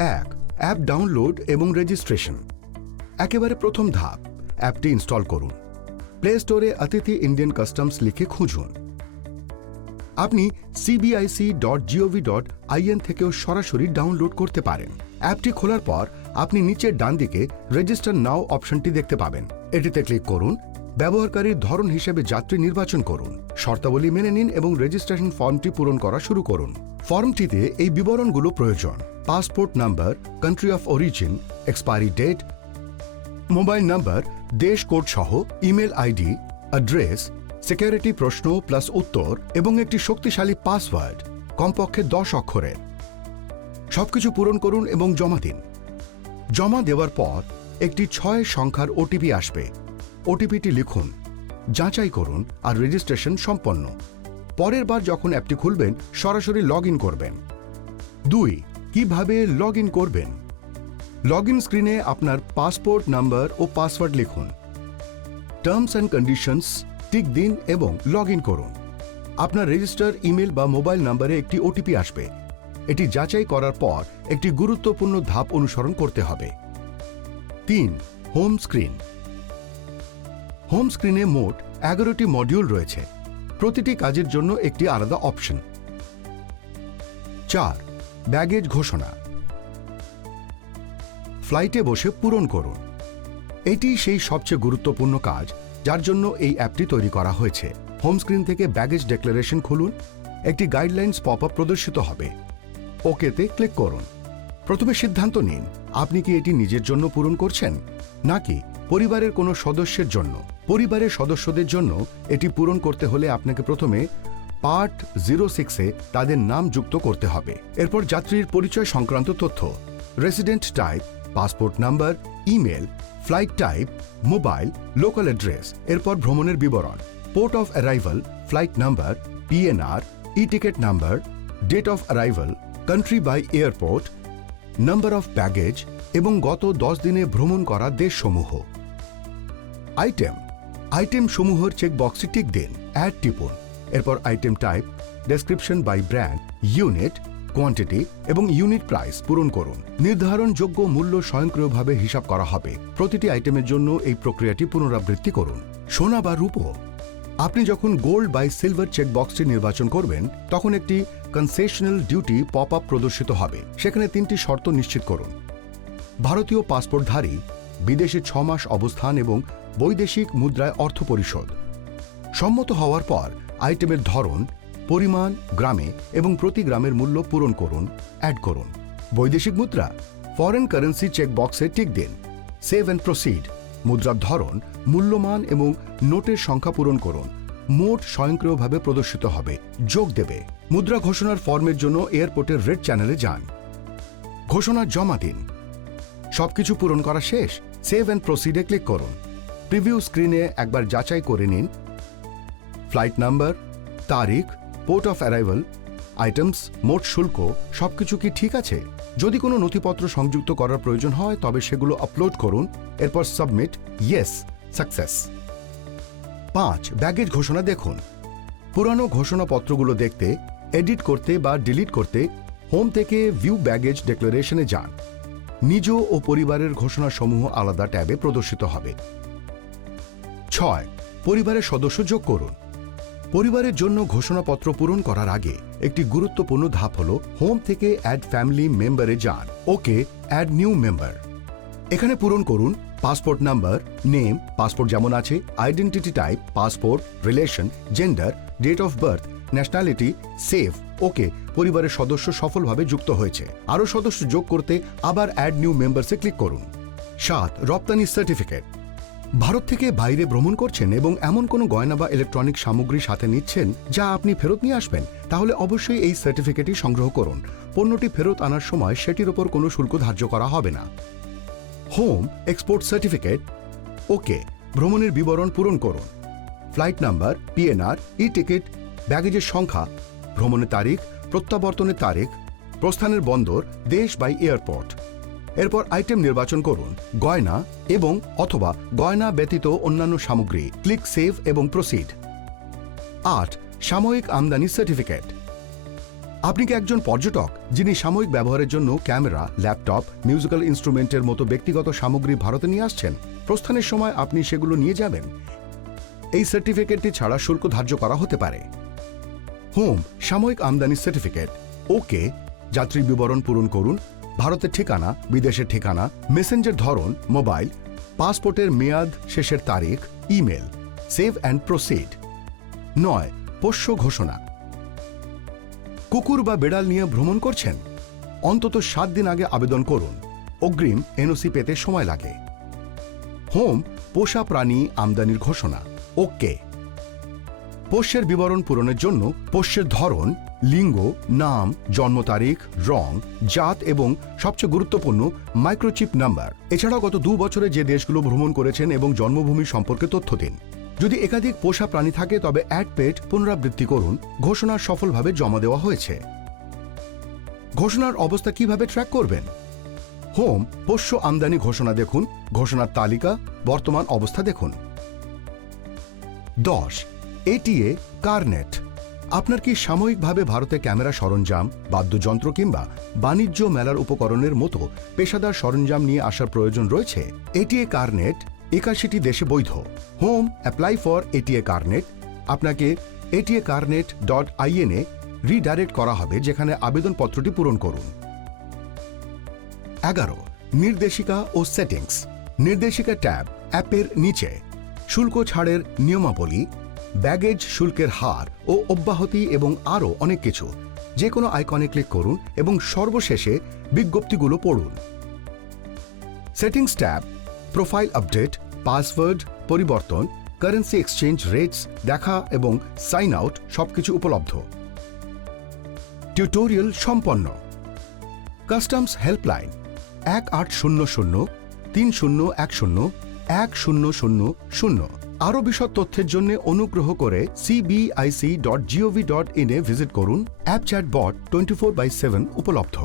এক, app download এবং registration. একেবারে প্রথম ধাপ, অ্যাপটি ইনস্টল করুন। প্লে স্টোরে অতিথি ইন্ডিয়ান কাস্টমস লিখে খুঁজুন। আপনি cbic.gov.in থেকেও সরাসরি ডাউনলোড করতে পারেন। অ্যাপটি খোলার পর আপনি নিচের ডান দিকে রেজিস্টার নাও অপশনটি দেখতে পাবেন। এটিতে ক্লিক করুন। ব্যবহারকারীর ধরন হিসেবে যাত্রী নির্বাচন করুন। শর্তাবলী মেনে নিন এবং রেজিস্ট্রেশন ফর্মটি পূরণ করা শুরু করুন। ফর্মটিতে এই বিবরণগুলো প্রয়োজন: passport number, country of origin, expiry date, mobile number, দেশ কোড সহ, ইমেল আইডি, অ্যাড্রেস, সিকিউরিটি প্রশ্ন প্লাস উত্তর এবং একটি শক্তিশালী পাসওয়ার্ড, কমপক্ষে 10 অক্ষরের। সবকিছু পূরণ করুন এবং জমা দিন। জমা দেওয়ার পর একটি 6 সংখ্যার ওটিপি আসবে। ওটিপিটি লিখুন, যাচাই করুন আর রেজিস্ট্রেশন সম্পন্ন। পরের বার যখন অ্যাপটি খুলবেন সরাসরি লগ ইন করবেন। 2. কিভাবে লগ ইন করবেন? লগ ইন স্ক্রিনে আপনার পাসপোর্ট নাম্বার ও পাসওয়ার্ড লিখুন। টার্মস অ্যান্ড কন্ডিশনস টিক দিন এবং লগ ইন করুন। আপনার রেজিস্টার ইমেল বা মোবাইল নাম্বারে একটি ওটিপি আসবে। এটি যাচাই করার পর একটি গুরুত্বপূর্ণ ধাপ অনুসরণ করতে হবে। 3. Home screen. হোম স্ক্রিনে মোট 11টি মডিউল রয়েছে। প্রতিটি কাজের জন্য একটি আলাদা অপশন। 4. ব্যাগেজ ঘোষণা। ফ্লাইটে বসে পূরণ করুন। এটি সেই সবচেয়ে গুরুত্বপূর্ণ কাজ যার জন্য এই অ্যাপটি তৈরি করা হয়েছে। হোম স্ক্রিন থেকে ব্যাগেজ ডিক্লারেশন খুলুন। একটি গাইডলাইন্স পপআপ প্রদর্শিত হবে। ওকেতে ক্লিক করুন। প্রথমে সিদ্ধান্ত নিন আপনি কি এটি নিজের জন্য পূরণ করছেন নাকি পরিবারের কোনো সদস্যের জন্য। পরিবারের সদস্যদের জন্য এটি পূরণ করতে হলে আপনাকে প্রথমে পার্ট 06-এ তাদের নাম যুক্ত করতে হবে। এরপর যাত্রীর পরিচয় সংক্রান্ত তথ্য, resident type, passport number, email, flight type, mobile, local address. এরপর ভ্রমণের বিবরণ, port of arrival, flight number, PNR, e ticket number, date of arrival, country by airport, number of baggage এবং গত 10 দিনে ভ্রমণ করা দেশসমূহ। আইটেম সমূহের চেকবক্সে টিক দিন, অ্যাড টিপুন। এরপর item type, description by brand, unit, quantity এবং ইউনিট প্রাইস পূরণ করুন। নির্ধারণযোগ্য মূল্য স্বয়ংক্রিয়ভাবে হিসাব করা হবে। প্রতিটি আইটেমের জন্য এই প্রক্রিয়াটি পুনরাবৃত্তি করুন। সোনা বা রূপো। আপনি যখন গোল্ড বাই সিলভার চেকবক্সটি নির্বাচন করবেন তখন একটি কনসেশনাল ডিউটি পপআপ প্রদর্শিত হবে। সেখানে 3টি শর্ত নিশ্চিত করুন: ভারতীয় পাসপোর্টধারী, বিদেশে 6 মাস অবস্থান এবং বৈদেশিক মুদ্রায় অর্থ পরিশোধ। সম্মত হওয়ার পর আইটেমের ধরন, পরিমাণ, গ্রামে এবং প্রতি গ্রামের মূল্য পূরণ করুন, অ্যাড করুন। বৈদেশিক মুদ্রা, ফরেন কারেন্সি চেকবক্সে টিক দিন, সেভ অ্যান্ড প্রসিড। মুদ্রার ধরন, মূল্যমান এবং নোটের সংখ্যা পূরণ করুন। মোট স্বয়ংক্রিয়ভাবে প্রদর্শিত হবে, যোগ দেবে। মুদ্রা ঘোষণার ফর্মের জন্য এয়ারপোর্টের রেড চ্যানেলে যান। ঘোষণা জমা দিন। সবকিছু পূরণ করা শেষ, সেভ অ্যান্ড প্রসিডে ক্লিক করুন। প্রিভিউ স্ক্রিনে একবার যাচাই করে নিন ফ্লাইট নাম্বার, তারিখ, পোর্ট অফ অ্যারাইভাল, আইটেমস, মোট শুল্ক সবকিছু কি ঠিক আছে। যদি কোনো নথিপত্র সংযুক্ত করার প্রয়োজন হয় তবে সেগুলো আপলোড করুন। এরপর সাবমিট, ইয়েস, সাকসেস। 5. ব্যাগেজ ঘোষণা দেখুন। পুরানো ঘোষণাপত্রগুলো দেখতে, এডিট করতে বা ডিলিট করতে হোম থেকে ভিউ ব্যাগেজ ডিক্লারেশনে যান। নিজ ও পরিবারের ঘোষণাসমূহ আলাদা ট্যাবে প্রদর্শিত হবে। 6. পরিবারের সদস্য যোগ করুন। পরিবারের জন্য ঘোষণাপত্র পূরণ করার আগে একটি গুরুত্বপূর্ণ ধাপ হল হোম থেকে অ্যাড ফ্যামিলি মেম্বারে যান। Okay, add new member. এখানে পূরণ করুন পাসপোর্ট নাম্বার, নেম, পাসপোর্ট যেমন আছে, identity type, passport, relation, gender, date of birth, nationality, save. Okay, পরিবারের সদস্য সফলভাবে যুক্ত হয়েছে। আরও সদস্য যোগ করতে আবার অ্যাড নিউ মেম্বারসে ক্লিক করুন। 7. রপ্তানি সার্টিফিকেট। ভারত থেকে বাইরে ভ্রমণ করছেন এবং এমন কোনো গয়না বা ইলেকট্রনিক সামগ্রী সাথে নিচ্ছেন যা আপনি ফেরত নিয়ে আসবেন, তাহলে অবশ্যই এই সার্টিফিকেটই সংগ্রহ করুন। পণ্যটি ফেরত আনার সময় সেটির উপর কোনো শুল্ক ধার্য করা হবে না। Home export certificate. ওকে, ভ্রমণের বিবরণ পূরণ করুন। Flight number, PNR, e ticket, ব্যাগেজের সংখ্যা, ভ্রমণের তারিখ, প্রত্যাবর্তনের তারিখ, প্রস্থানের বন্দর, দেশ বাই এয়ারপোর্ট। এরপর আইটেম নির্বাচন করুন, গয়না এবং অথবা গয়না ব্যতীত অন্যান্য সামগ্রী। ক্লিক সেভ এবং প্রসিড। 8. সাময়িক আমদানি সার্টিফিকেট। আপনি কি একজন পর্যটক যিনি সাময়িক ব্যবহারের জন্য ক্যামেরা, ল্যাপটপ, মিউজিক্যাল ইনস্ট্রুমেন্টের মতো ব্যক্তিগত সামগ্রী ভারতে নিয়ে আসছেন? প্রস্থানের সময় আপনি সেগুলো নিয়ে যাবেন। এই সার্টিফিকেটটি ছাড়া শুল্ক ধার্য করা হতে পারে। হোম সাময়িক আমদানি সার্টিফিকেট। ওকে যাত্রীর বিবরণ পূরণ করুন, ভারতের ঠিকানা, বিদেশের ঠিকানা, মেসেঞ্জার ধরন, মোবাইল, পাসপোর্টের মেয়াদ শেষের তারিখ, ইমেল। Save and proceed. 9 পোষ্য ঘোষণা। কুকুর বা বেড়াল নিয়ে ভ্রমণ করছেন? অন্তত 7 দিন আগে আবেদন করুন। অগ্রিম এনওসি পেতে সময় লাগে। হোম পোষা প্রাণী আমদানির ঘোষণা। ওকে পোষ্যের বিবরণ পূরণের জন্য পোষ্যের ধরন, লিঙ্গ, নাম, জন্ম তারিখ, রং, জাত এবং সবচেয়ে গুরুত্বপূর্ণ মাইক্রোচিপ নাম্বার। এছাড়াও গত 2 বছরে যে দেশগুলো ভ্রমণ করেছেন এবং জন্মভূমি সম্পর্কে তথ্য দিন। যদি একাধিক পোষা প্রাণী থাকে তবে অ্যাড পেট পুনরাবৃত্তি করুন। ঘোষণা সফলভাবে জমা দেওয়া হয়েছে। ঘোষণার অবস্থা কিভাবে ট্র্যাক করবেন? হোম পোষ্য আমদানি ঘোষণা দেখুন, ঘোষণার তালিকা, বর্তমান অবস্থা দেখুন। 10 এটিএ কারনেট। আপনার কি সাময়িকভাবে ভারতে ক্যামেরা সরঞ্জাম, বাদ্যযন্ত্র কিংবা বাণিজ্য মেলার উপকরণের মতো পেশাদার সরঞ্জাম নিয়ে আসার প্রয়োজন রয়েছে? এটিএ কারনেট 81টি দেশে বৈধ। Home apply for ATA carnet. আপনাকে atiakarnet.in এ রিডাইরেক্ট করা হবে, যেখানে আবেদনপত্রটি পূরণ করুন। 11 নির্দেশিকা ও সেটিংস। নির্দেশিকা ট্যাব অ্যাপের নিচে শুল্ক ছাড়ের নিয়মাবলী, ব্যাগেজ শুল্কের হার ও অব্যাহতি এবং আরও অনেক কিছু। যে কোনো আইকনে ক্লিক করুন এবং সর্বশেষে বিজ্ঞপ্তিগুলো পড়ুন। Settings tab profile update, password পরিবর্তন, কারেন্সি এক্সচেঞ্জ রেটস দেখা এবং সাইন আউট সবকিছু উপলব্ধ। টিউটোরিয়াল সম্পন্ন। Customs helpline 1800-3010-1000। আরও বিশদ তথ্যের জন্য অনুগ্রহ করে cbic.gov.in এ ভিজিট করুন। অ্যাপ চ্যাট বট 24/7 উপলব্ধ।